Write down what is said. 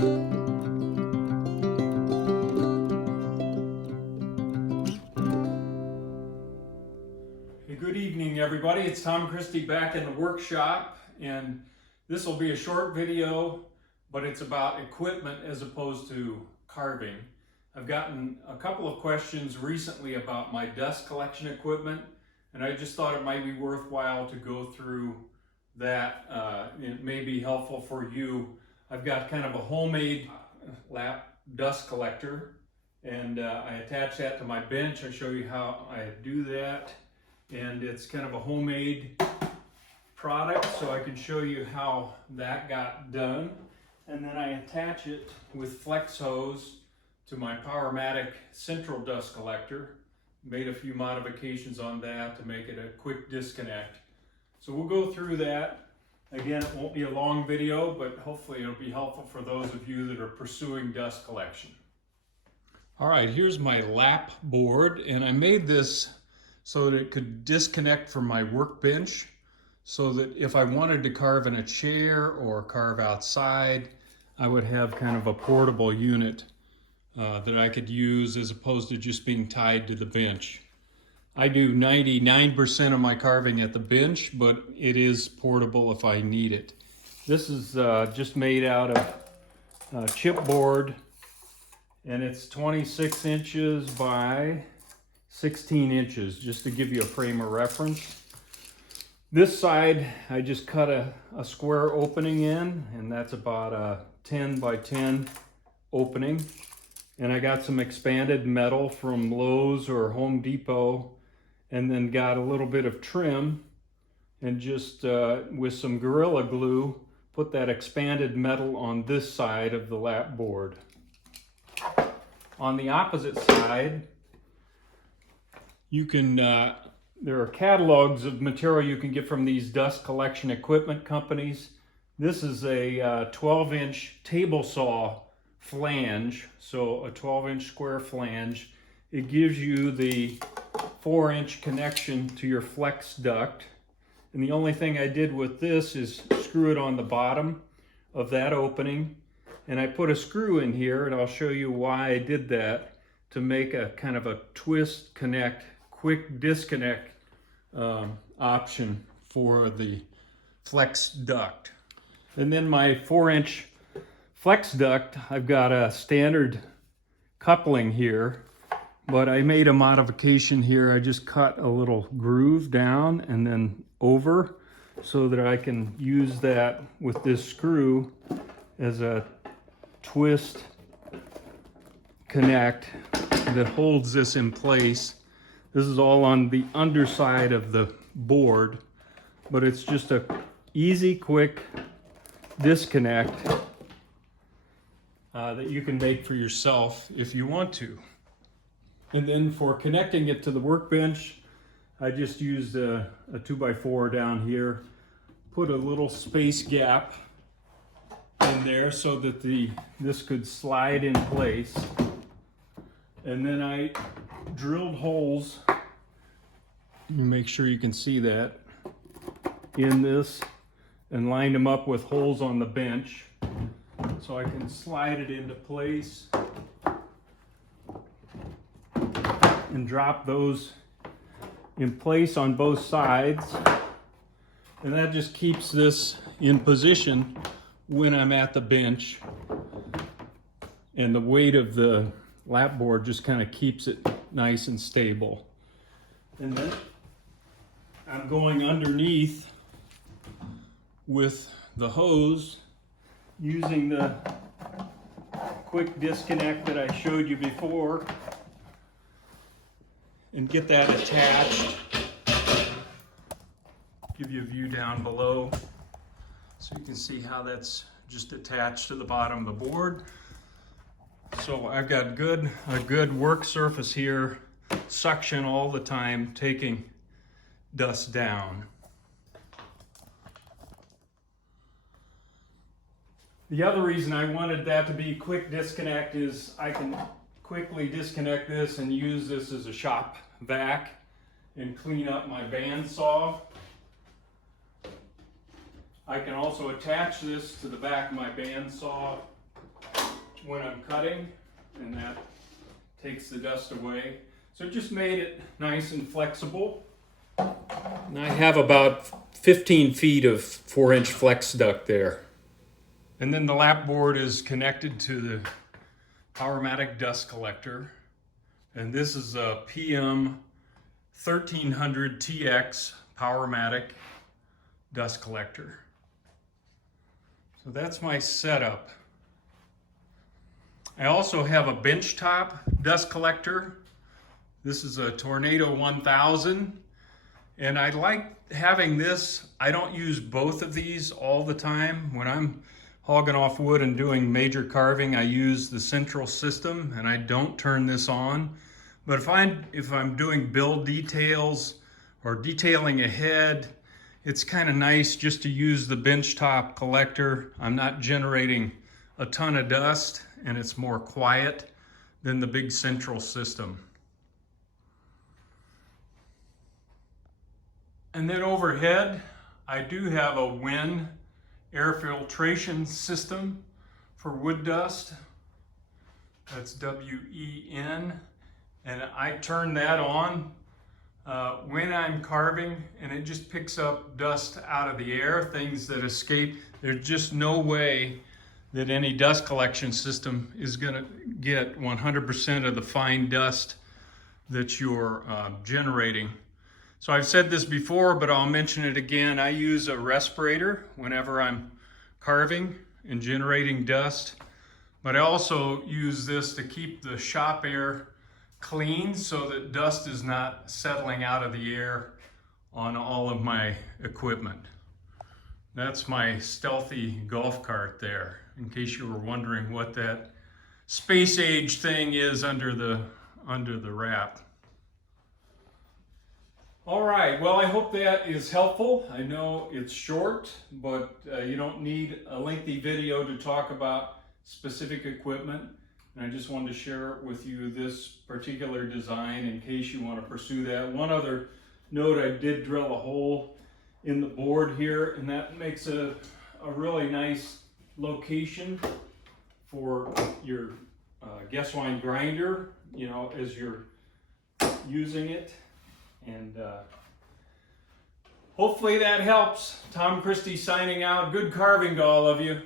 Good evening, everybody. It's Tom Christie back in the workshop, and this will be a short video, but it's about equipment as opposed to carving. I've gotten a couple of questions recently about my dust collection equipment, and I just thought it might be worthwhile to go through that. It may be helpful for you. I've got kind of a homemade lap dust collector, and I attach that to my bench. I show you how I do that. And it's kind of a homemade product, so I can show you how that got done. And then I attach it with flex hose to my Powermatic central dust collector. Made a few modifications on that to make it a quick disconnect. So we'll go through that. Again, it won't be a long video, but hopefully it'll be helpful for those of you that are pursuing dust collection. All right, here's my lap board, and I made this so that it could disconnect from my workbench, so that if I wanted to carve in a chair or carve outside, I would have kind of a portable unit that I could use as opposed to just being tied to the bench. I do 99% of my carving at the bench, but it is portable if I need it. This is just made out of chipboard, and it's 26 inches by 16 inches, just to give you a frame of reference. This side, I just cut a square opening in, and that's about a 10 by 10 opening. And I got some expanded metal from Lowe's or Home Depot, and then got a little bit of trim, and just with some Gorilla Glue, put that expanded metal on this side of the lap board. On the opposite side, you can, there are catalogs of material you can get from these dust collection equipment companies. This is a 12-inch table saw flange, so a 12-inch square flange. It gives you the 4-inch connection to your flex duct. And the only thing I did with this is screw it on the bottom of that opening. And I put a screw in here, and I'll show you why I did that, to make a kind of a twist connect, quick disconnect option for the flex duct. And then my 4-inch flex duct, I've got a standard coupling here, but I made a modification here. I just cut a little groove down and then over, so that I can use that with this screw as a twist connect that holds this in place. This is all on the underside of the board, but it's just a easy, quick disconnect that you can make for yourself if you want to. And then for connecting it to the workbench, I just used a 2x4 down here, put a little space gap in there so that this could slide in place. And then I drilled holes, make sure you can see that, in this, and lined them up with holes on the bench so I can slide it into place and drop those in place on both sides. And that just keeps this in position when I'm at the bench, and the weight of the lap board just kind of keeps it nice and stable. And then I'm going underneath with the hose, using the quick disconnect that I showed you before, and get that attached. Give you a view down below so you can see how that's just attached to the bottom of the board. So I've got a good work surface here, suction all the time, taking dust down. The other reason I wanted that to be quick disconnect is I can quickly disconnect this and use this as a shop vac and clean up my bandsaw. I can also attach this to the back of my bandsaw when I'm cutting, and that takes the dust away. So it just made it nice and flexible. And I have about 15 feet of 4-inch flex duct there. And then the lap board is connected to the Powermatic dust collector. And this is a PM 1300 TX Powermatic dust collector. So that's my setup. I also have a benchtop dust collector. This is a Tornado 1000. And I like having this. I don't use both of these all the time. When I'm hogging off wood and doing major carving, I use the central system and I don't turn this on. But if I'm doing build details or detailing ahead, it's kind of nice just to use the benchtop collector. I'm not generating a ton of dust and it's more quiet than the big central system. And then overhead, I do have a WEN air filtration system for wood dust. That's WEN. And I turn that on when I'm carving, and it just picks up dust out of the air, things that escape. There's just no way that any dust collection system is gonna get 100% of the fine dust that you're generating. So I've said this before, but I'll mention it again. I use a respirator whenever I'm carving and generating dust, but I also use this to keep the shop air clean so that dust is not settling out of the air on all of my equipment. That's my stealthy golf cart there, in case you were wondering what that space age thing is under the wrap. All right, well, I hope that is helpful. I know it's short, but you don't need a lengthy video to talk about specific equipment. And I just wanted to share with you this particular design in case you want to pursue that. One other note, I did drill a hole in the board here, and that makes a really nice location for your guest wine grinder, you know, as you're using it. And hopefully that helps. Tom Christie signing out. Good carving to all of you.